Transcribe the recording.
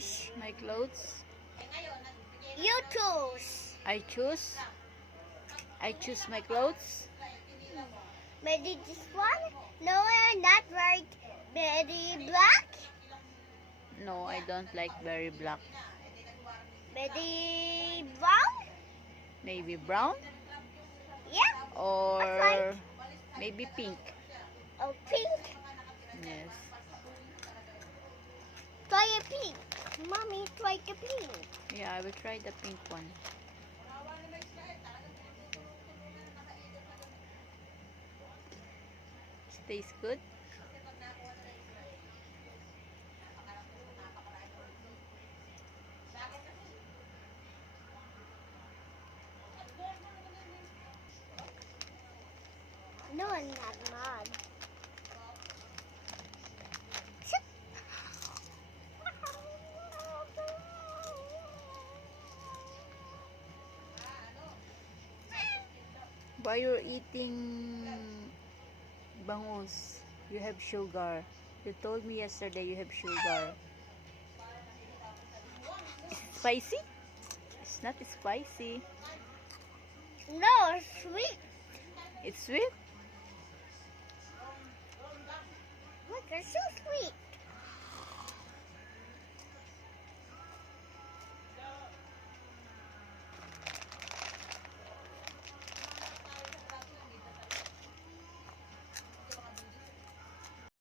choose. My clothes. You choose. I choose. I choose my clothes. Maybe this one? No, not right. Very black. No, I don't like very black. Very brown. Maybe brown Yeah. or Alright. maybe pink. Oh, pink. Yes. Try a pink. Mommy, try the pink. Yeah, I will try the pink one. Tastes good. No, I'm not mad. Why you're eating bangus? You have sugar. You told me yesterday you have sugar. Is it spicy? It's not spicy. No, sweet. It's sweet. Look, it's so sweet.